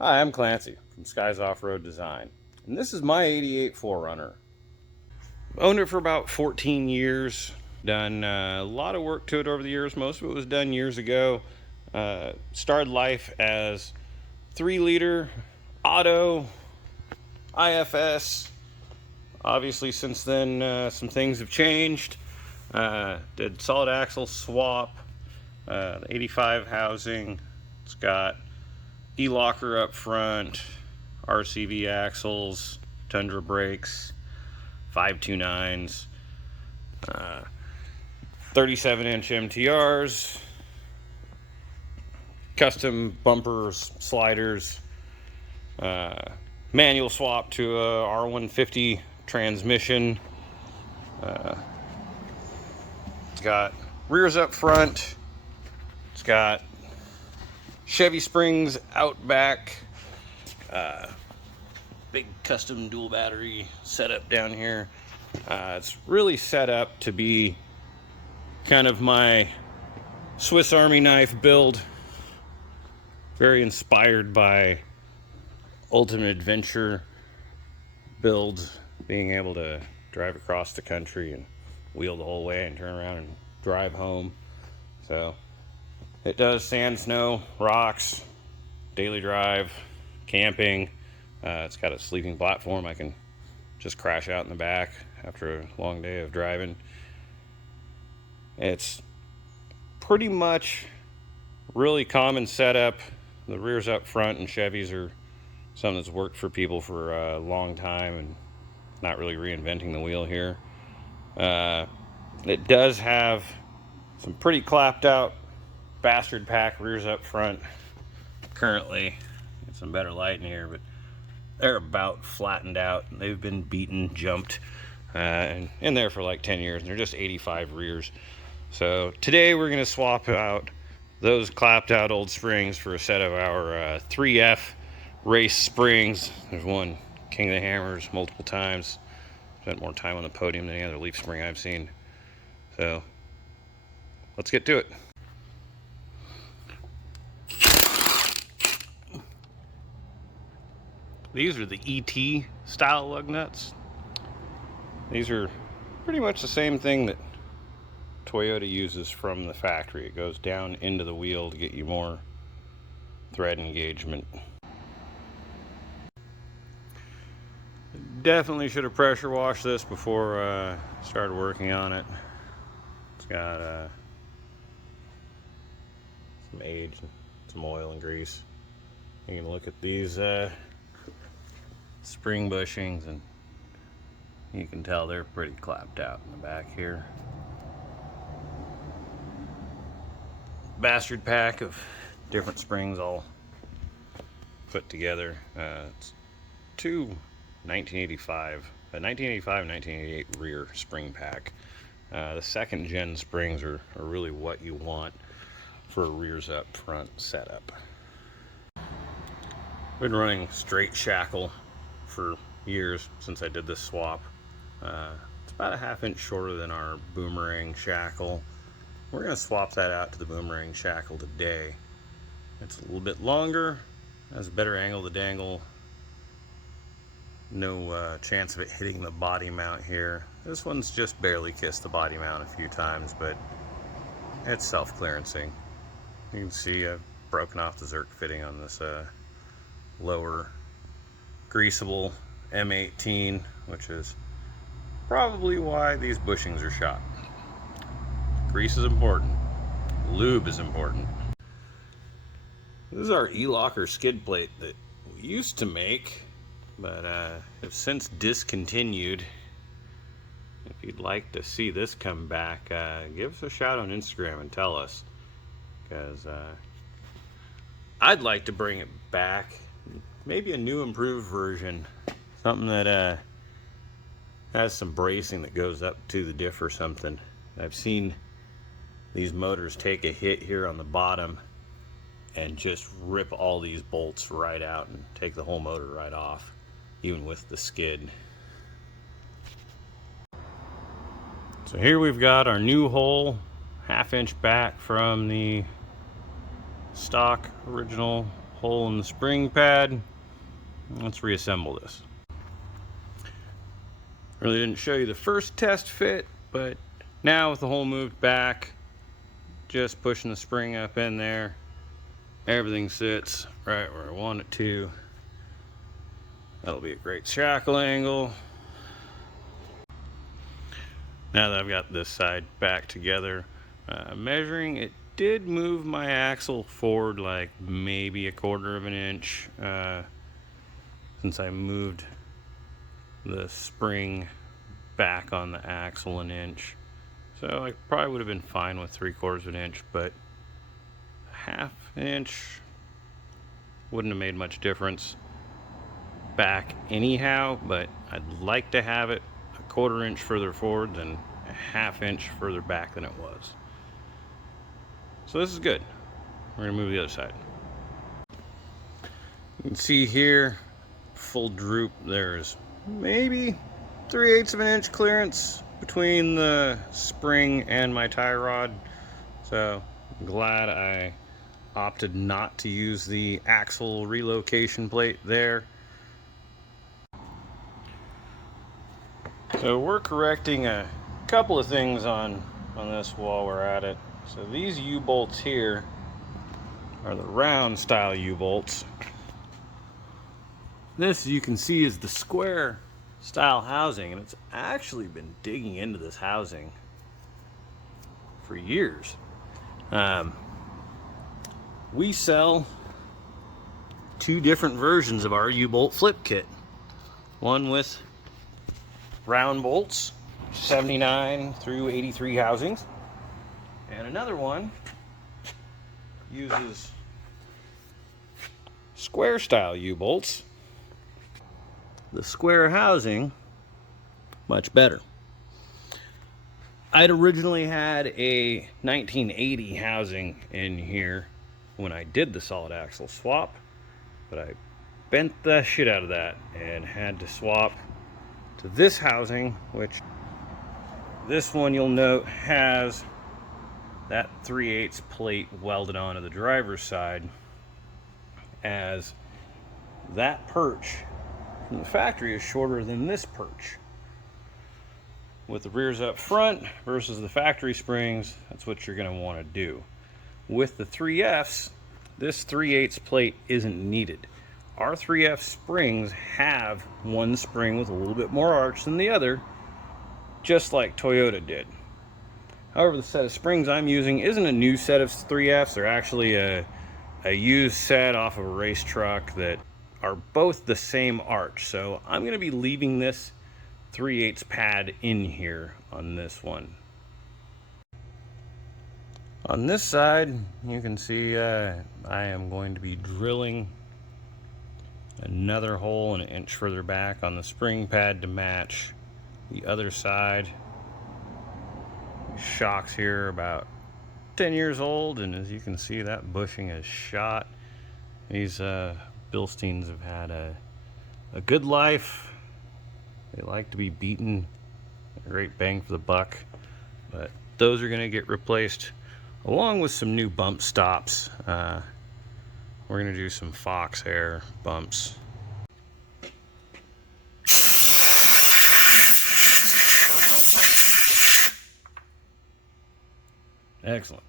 Hi, I'm Clancy from Skies Off-Road Design, and this is my 88 4Runner. Owned it for about 14 years, done a lot of work to it over the years. Most of it was done years ago. Started life as 3-liter auto IFS. Obviously, since then, some things have changed. Did solid axle swap, the 85 housing. It's got e-locker up front, RCV axles, Tundra brakes, 529s, 37-inch MTRs, custom bumpers, sliders, manual swap to a R150 transmission. It's got rears up front. It's got Chevy springs out back. Big custom dual battery setup down here. It's really set up to be kind of my Swiss Army knife build. Very inspired by Ultimate Adventure builds, being able to drive across the country and wheel the whole way and turn around and drive home. So it does sand, snow, rocks, daily drive, camping. It's got a sleeping platform. I can just crash out in the back after a long day of driving. It's pretty much really common setup. The rears up front and Chevys are something that's worked for people for a long time, and not really reinventing the wheel here. It does have some pretty clapped out bastard pack rears up front currently. Get some better light in here, but they're about flattened out. They've been beaten, jumped, and in there for like 10 years, and they're just 85 rears. So today we're going to swap out those clapped out old springs for a set of our 3F race springs. There's one King of the Hammers multiple times. Spent more time on the podium than any other leaf spring I've seen. So let's get to it. These are the ET style lug nuts. These are pretty much the same thing that Toyota uses from the factory. It goes down into the wheel to get you more thread engagement. Definitely should have pressure washed this before I started working on it. It's got some age, some oil and grease. You can look at these spring bushings and you can tell they're pretty clapped out in the back here. Bastard pack of different springs all put together. It's two 1985, a 1985 and 1988 rear spring pack. The second gen springs are really what you want for a rears up front setup. Been running straight shackle for years since I did this swap. It's about a ½ inch shorter than our boomerang shackle. We're going to swap that out to the boomerang shackle today. It's a little bit longer, has a better angle to dangle. No chance of it hitting the body mount here. This one's just barely kissed the body mount a few times, but it's self-clearancing. You can see I've broken off the Zerk fitting on this lower greasable M18, which is probably why these bushings are shot. Grease is important. Lube is important. This is our e-locker skid plate that we used to make, but have since discontinued. If you'd like to see this come back, give us a shout on Instagram and tell us, because I'd like to bring it back. Maybe a new improved version, something that has some bracing that goes up to the diff or something. I've seen these motors take a hit here on the bottom and just rip all these bolts right out and take the whole motor right off, even with the skid. So here we've got our new hole, ½ inch back from the stock original hole in the spring pad. Let's reassemble this. Really didn't show you the first test fit, but now with the hole moved back, just pushing the spring up in there, everything sits right where I want it to. That'll be a great shackle angle. Now that I've got this side back together, measuring, it did move my axle forward like maybe 1/4 of an inch since I moved the spring back on the axle an inch. So I probably would have been fine with 3/4 of an inch, but 1/2 inch wouldn't have made much difference back anyhow, but I'd like to have it 1/4 inch further forward than 1/2 inch further back than it was. So this is good. We're gonna move the other side. You can see here, full droop, there's maybe 3/8 of an inch clearance between the spring and my tie rod. So I'm glad I opted not to use the axle relocation plate there. So we're correcting a couple of things on this while we're at it. So these U-bolts here are the round style U-bolts. This, you can see, is the square style housing, and it's actually been digging into this housing for years. We sell 2 different versions of our U-bolt flip kit. One with round bolts, 79 through 83 housings, and another one uses square style U-bolts. The square housing, much better. I'd originally had a 1980 housing in here when I did the solid axle swap, but I bent the shit out of that and had to swap to this housing, which this one you'll note has that 3/8 plate welded onto the driver's side, as that perch from the factory is shorter than this perch. With the rears up front versus the factory springs, that's what you're going to want to do. With the 3Fs, this 3/8 plate isn't needed. Our 3F springs have one spring with a little bit more arch than the other, just like Toyota did. However, the set of springs I'm using isn't a new set of 3Fs. They're actually a used set off of a race truck that are both the same arch. So I'm going to be leaving this 3/8 pad in here on this one. On this side, you can see I am going to be drilling another hole 1 inch further back on the spring pad to match the other side. Shocks here are about 10 years old, and as you can see, that bushing is shot. These Bilsteins have had a good life. They like to be beaten. A great bang for the buck, but those are going to get replaced along with some new bump stops. We're going to do some Fox Air bumps. Excellent.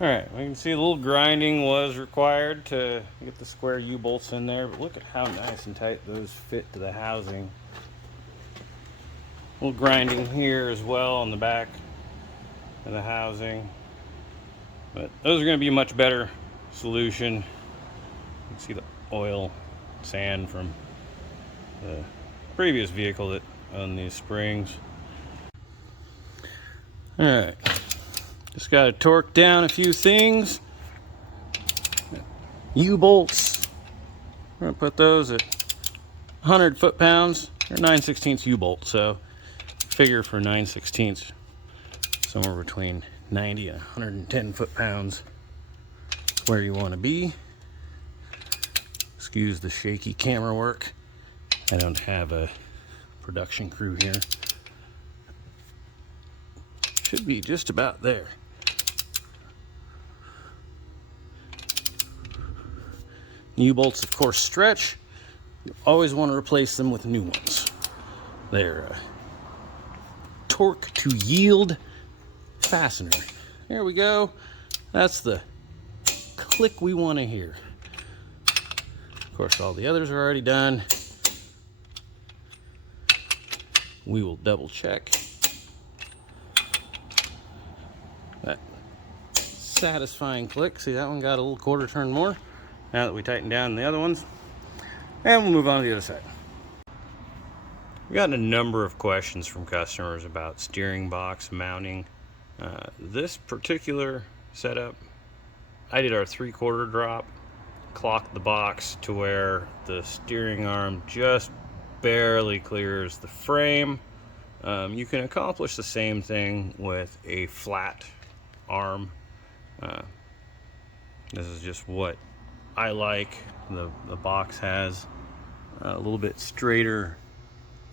Alright, we can see a little grinding was required to get the square U-bolts in there, but look at how nice and tight those fit to the housing. A little grinding here as well on the back of the housing. But those are going to be a much better solution. You can see the oil, sand from the previous vehicle that owned these springs. Alright. Just got to torque down a few things. U-bolts. We're going to put those at 100 foot-pounds. They're 9/16 U-bolt, so figure for 9/16 somewhere between 90 and 110 foot-pounds where you want to be. Excuse the shaky camera work. I don't have a production crew here. Should be just about there. U-bolts, of course, stretch. You always want to replace them with new ones. They're torque to yield fastener. There we go. That's the click we want to hear. Of course, all the others are already done. We will double check that satisfying click. See, that one got a little quarter turn more now that we tightened down the other ones. And we'll move on to the other side. We've gotten a number of questions from customers about steering box mounting. This particular setup, I did our 3/4 drop, clocked the box to where the steering arm just barely clears the frame. You can accomplish the same thing with a flat arm. This is just what I like. The box has a little bit straighter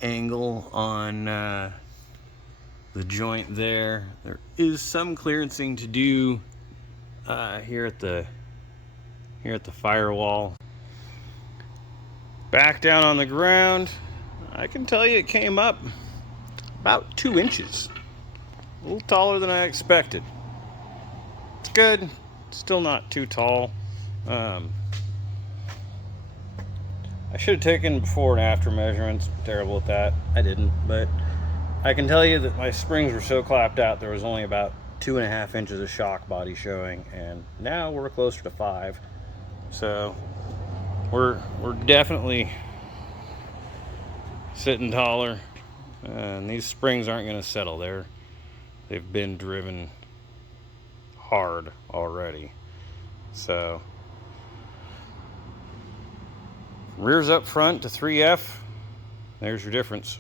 angle on the joint there. There is some clearancing to do here at the firewall. Back down on the ground, I can tell you it came up about 2 inches. A little taller than I expected. It's good, still not too tall. I should have taken before and after measurements. Terrible at that. I didn't, but I can tell you that my springs were so clapped out there was only about 2.5 inches of shock body showing, and now we're closer to 5. So we're definitely sitting taller, and these springs aren't going to settle there. They've been driven hard already. So rears up front to 3F, there's your difference.